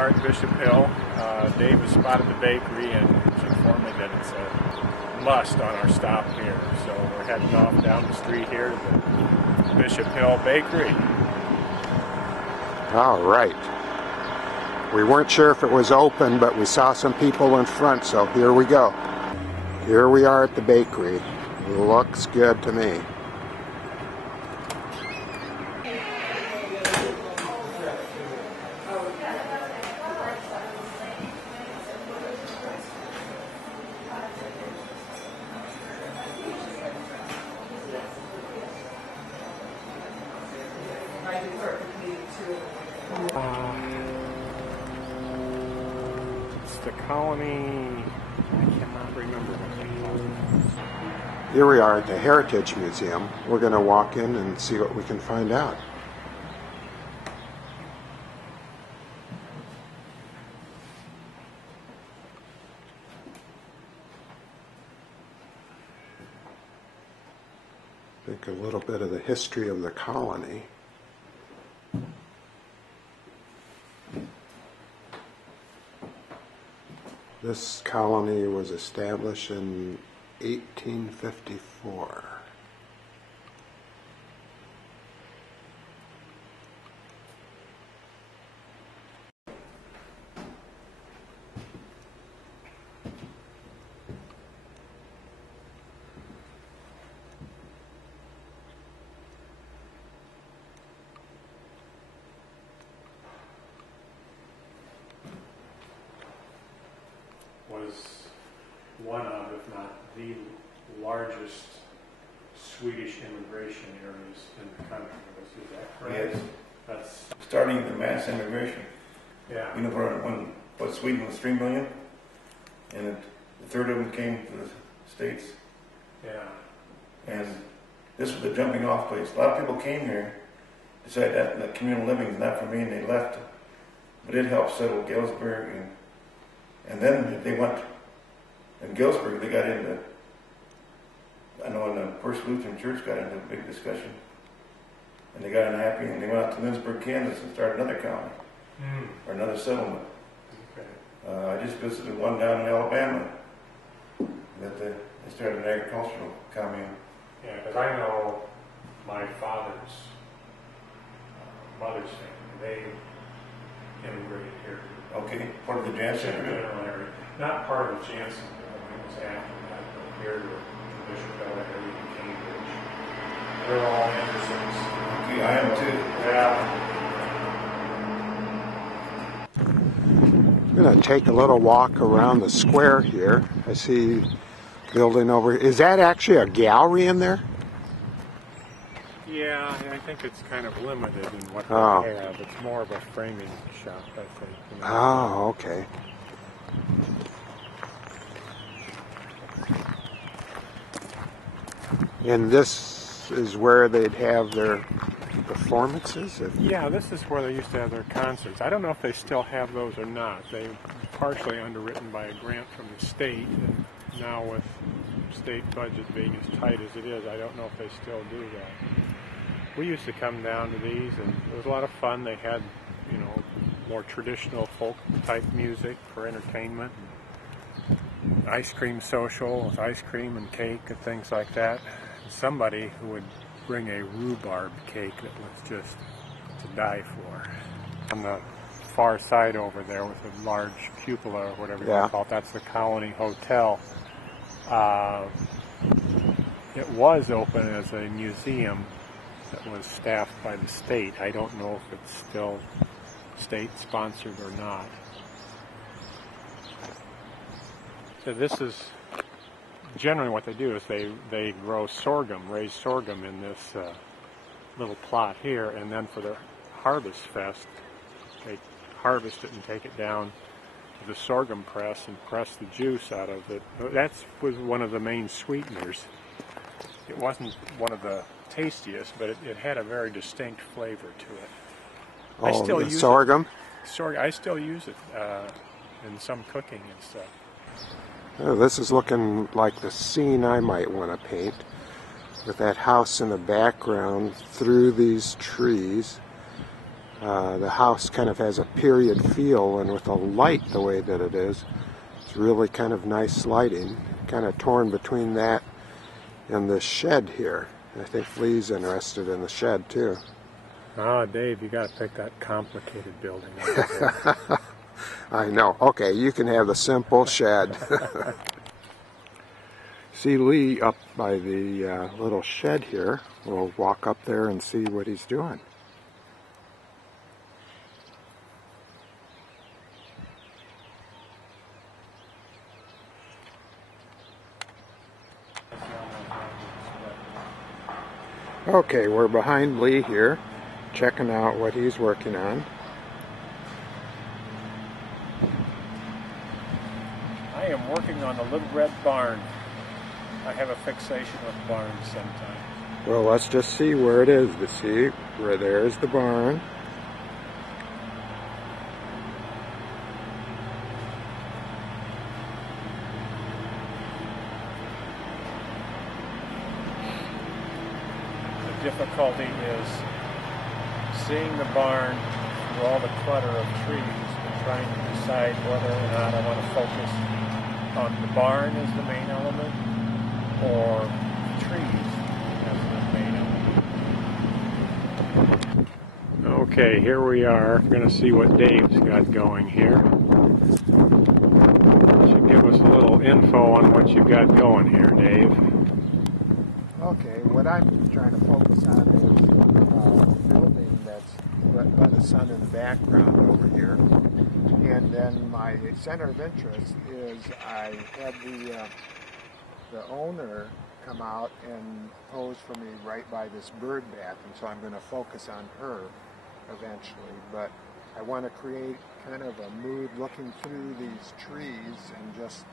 are at Bishop Hill. Dave has spotted the bakery and informed me that it's a must on our stop here. So we're heading off down the street here to the Bishop Hill Bakery. All right. We weren't sure if it was open, but we saw some people in front, so here we go. Here we are at the bakery. Looks good to me. It's the Colony. I cannot remember what they call it. Here we are at the Heritage Museum. We're going to walk in and see what we can find out. I think a little bit of the history of the colony. This colony was established in 1854. Was one of, if not the largest Swedish immigration areas in the country. Is that correct? Yes. That's Starting the mass immigration. yeah. You know, when Sweden was 3 million, and a third of them came to the States. Yeah. And this was the jumping off place. A lot of people came here, decided that communal living is not for me, and they left. But it helped settle Galesburg, and then they went, in Galesburg, they got into, I know in the First Lutheran Church got into a big discussion. And they got unhappy, and they went out to Lindsborg, Kansas, and started another colony, or another settlement. Okay. I just visited one down in Alabama, that they started an agricultural commune. Yeah, because I know my father's mother's family, they immigrated here. Okay, part of the Jansson area. General area. Not part of the Jansson, it was after that, but here to Bishop Hill area, Cambridge. They're all Andersons. Okay, I am too. Yeah. I'm going to take a little walk around the square here. I see building over. Is that actually a gallery in there? Yeah, I think it's kind of limited in what Oh. they have. It's more of a framing shop, I think. You know. Oh, okay. And this is where they'd have their performances? Yeah, this is where they used to have their concerts. I don't know if they still have those or not. They were partially underwritten by a grant from the state, and now with state budget being as tight as it is, I don't know if they still do that. We used to come down to these, and it was a lot of fun. They had, you know, more traditional folk type music for entertainment, and ice cream social with ice cream and cake and things like that. Somebody who would bring a rhubarb cake that was just to die for. On the far side over there with a large cupola or whatever you want to call it, that's the Colony Hotel. It was open as a museum that was staffed by the state. I don't know if it's still state-sponsored or not. So this is generally what they do is they grow sorghum, raise sorghum in this little plot here, and then for the Harvest Fest, they harvest it and take it down to the sorghum press and press the juice out of it. That was one of the main sweeteners. It wasn't one of the tastiest, but it had a very distinct flavor to it. Oh, I still use sorghum? Sorghum. I still use it in some cooking and stuff. Oh, this is looking like the scene I might want to paint, with that house in the background through these trees. The house kind of has a period feel, and with the light the way that it is, it's really kind of nice lighting. Kind of torn between that and the shed here. I think Lee's interested in the shed too. Ah, Dave, you got to pick that complicated building. I know. Okay, you can have the simple shed. See Lee up by the little shed here. We'll walk up there and see what he's doing. Okay, we're behind Lee here, checking out what he's working on. I am working on the Little Red Barn. I have a fixation with barns sometimes. Well, let's just see where it is to see where there's the barn. The difficulty is seeing the barn through all the clutter of trees and trying to decide whether or not I want to focus on the barn as the main element or the trees as the main element. Okay, here we are. We're going to see what Dave's got going here. Should give us a little info on what you've got going here, Dave. Okay, what I'm trying to focus on is a building that's lit by the sun in the background over here. And then my center of interest is I had the owner come out and pose for me right by this bird bath, and so I'm going to focus on her eventually. But I want to create kind of a mood looking through these trees and just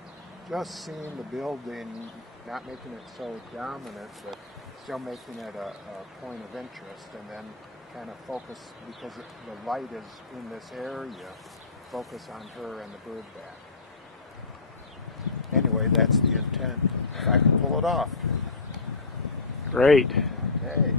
seeing the building, not making it so dominant, but still making it a point of interest, and then kind of focus, because the light is in this area, focus on her and the bird bath. Anyway, that's the intent, if I can pull it off. Great. Okay.